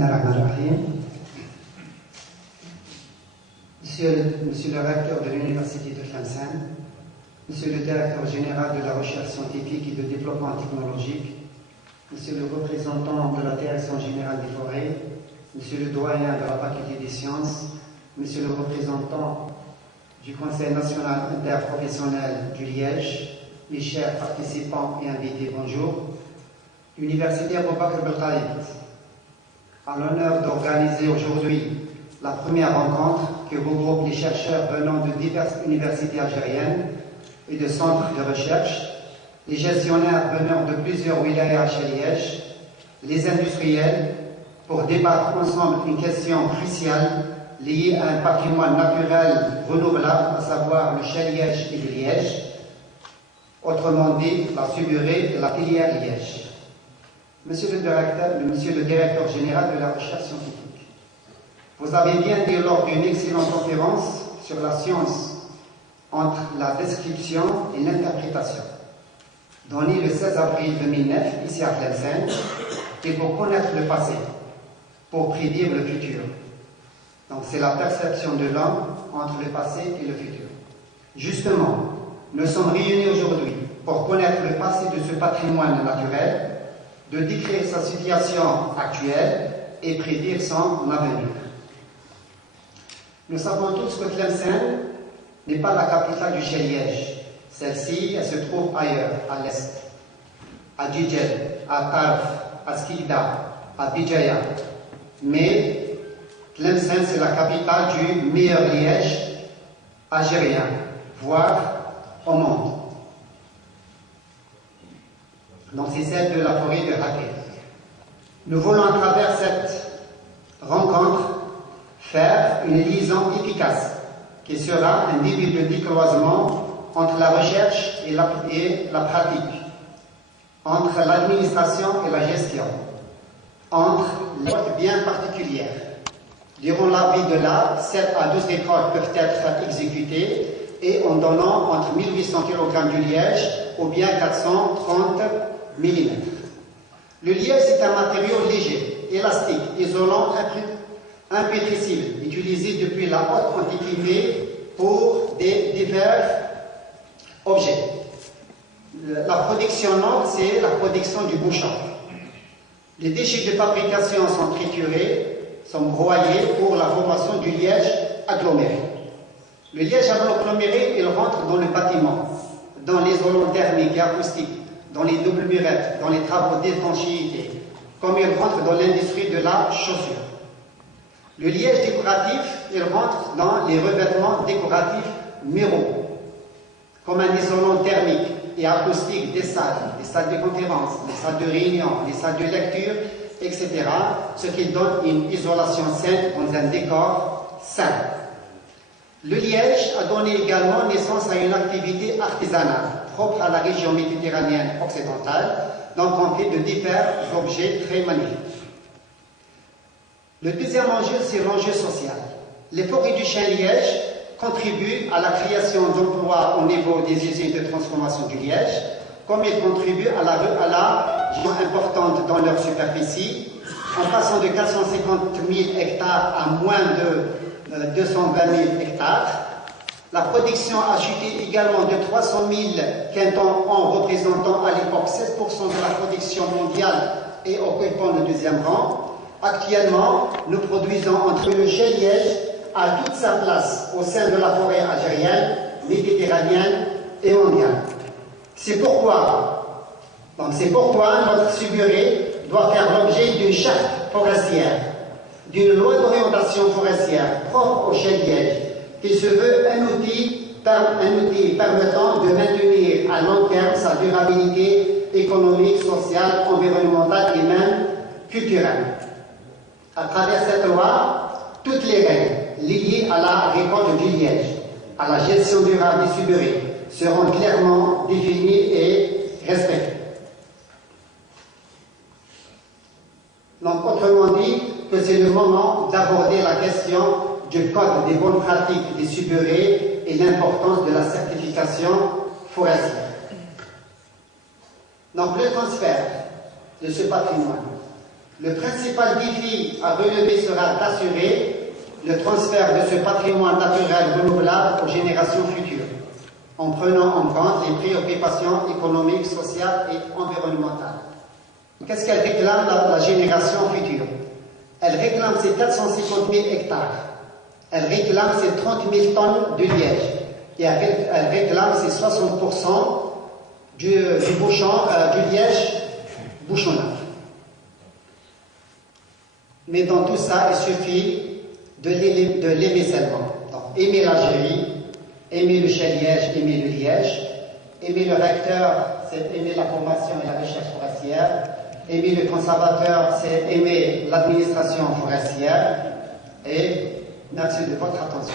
Bismillahirrahmanirrahim. Monsieur le recteur de l'Université de Tlemcen, Monsieur le directeur général de la recherche scientifique et de développement technologique, Monsieur le représentant de la direction générale des forêts, Monsieur le doyen de la faculté des sciences, Monsieur le représentant du Conseil national interprofessionnel du Liège, mes chers participants et invités, bonjour. L'Université Abou Bakr Belkhaït a l'honneur d'organiser aujourd'hui la première rencontre qui regroupe les chercheurs venant de diverses universités algériennes et de centres de recherche, les gestionnaires venant de plusieurs wilayas chez Liège, les industriels, pour débattre ensemble une question cruciale liée à un patrimoine naturel renouvelable, à savoir le chai Liège et le Liège, autrement dit la suburée de la filière Liège. Monsieur le directeur général de la recherche scientifique, vous avez bien dit lors d'une excellente conférence sur la science entre la description et l'interprétation, donnée le 16 avril 2009 ici à Tlemcen, qu'il faut connaître le passé pour prédire le futur. Donc c'est la perception de l'homme entre le passé et le futur. Justement, nous sommes réunis aujourd'hui pour connaître le passé de ce patrimoine naturel, de décrire sa situation actuelle et prédire son avenir. Nous savons tous que Tlemcen n'est pas la capitale du chai Liège. Celle-ci, elle se trouve ailleurs, à l'est, à Djidjel, à Tarf, à Skikda, à Bijaya. Mais Tlemcen, c'est la capitale du meilleur Liège algérien, voire au monde. Donc c'est celle de la forêt de Haké. Nous voulons à travers cette rencontre faire une liaison efficace qui sera un début de décloisement entre la recherche et la pratique, entre l'administration et la gestion, entre les écoles bien particulières. Durant la vie de l'art, 7 à 12 écoles peuvent être exécutées et en donnant entre 1800 kg du liège ou bien 430 mm. Le liège est un matériau léger, élastique, isolant, impétrissible, utilisé depuis la haute antiquité pour divers objets. La production noble, c'est la production du bouchon. Les déchets de fabrication sont triturés, sont broyés pour la formation du liège aggloméré. Le liège aggloméré, il rentre dans le bâtiment, dans l'isolant thermique et acoustique, dans les doubles murettes, dans les travaux d'étanchéité, comme il rentre dans l'industrie de la chaussure. Le liège décoratif, il rentre dans les revêtements décoratifs muraux, comme un isolant thermique et acoustique des salles de conférence, des salles de réunion, des salles de lecture, etc., ce qui donne une isolation saine dans un décor sain. Le liège a donné également naissance à une activité artisanale propre à la région méditerranéenne occidentale, donc on fait de divers objets très magnifiques. Le deuxième enjeu, c'est l'enjeu social. Les forêts du chai Liège contribuent à la création d'emplois au niveau des usines de transformation du liège, comme ils contribuent à la gestion importante dans leur superficie, en passant de 450 000 hectares à moins de 220 000 hectares. La production a chuté également de 300 000 quintons en représentant à l'époque 16% de la production mondiale et occupant le deuxième rang. Actuellement, nous produisons entre le chai Liège à toute sa place au sein de la forêt algérienne, méditerranéenne et mondiale. C'est pourquoi notre suburée doit faire l'objet d'une charte forestière, d'une loi d'orientation forestière propre au chai Liège, qui se veut un outil permettant de maintenir à long terme sa durabilité économique, sociale, environnementale et même culturelle. À travers cette loi, toutes les règles liées à la récolte du liège, à la gestion durable des suburées, seront clairement définies et respectées. Donc, autrement dit, que c'est le moment d'aborder la question du code des bonnes pratiques des suburées et l'importance de la certification forestière. Donc, le transfert de ce patrimoine Le principal défi à relever sera d'assurer le transfert de ce patrimoine naturel renouvelable aux générations futures, en prenant en compte les préoccupations économiques, sociales et environnementales. Qu'est-ce qu'elle réclame la génération future? Elle réclame ces 450 000 hectares. Elle réclame ces 30 000 tonnes de liège. Et elle réclame ces 60% du liège bouchonnable. Mais dans tout ça, il suffit de l'aimer seulement. Donc, aimer l'Algérie, aimer le chai-liège, aimer le liège, aimer le recteur, c'est aimer la formation et la recherche forestière, aimer le conservateur, c'est aimer l'administration forestière, et merci de votre attention.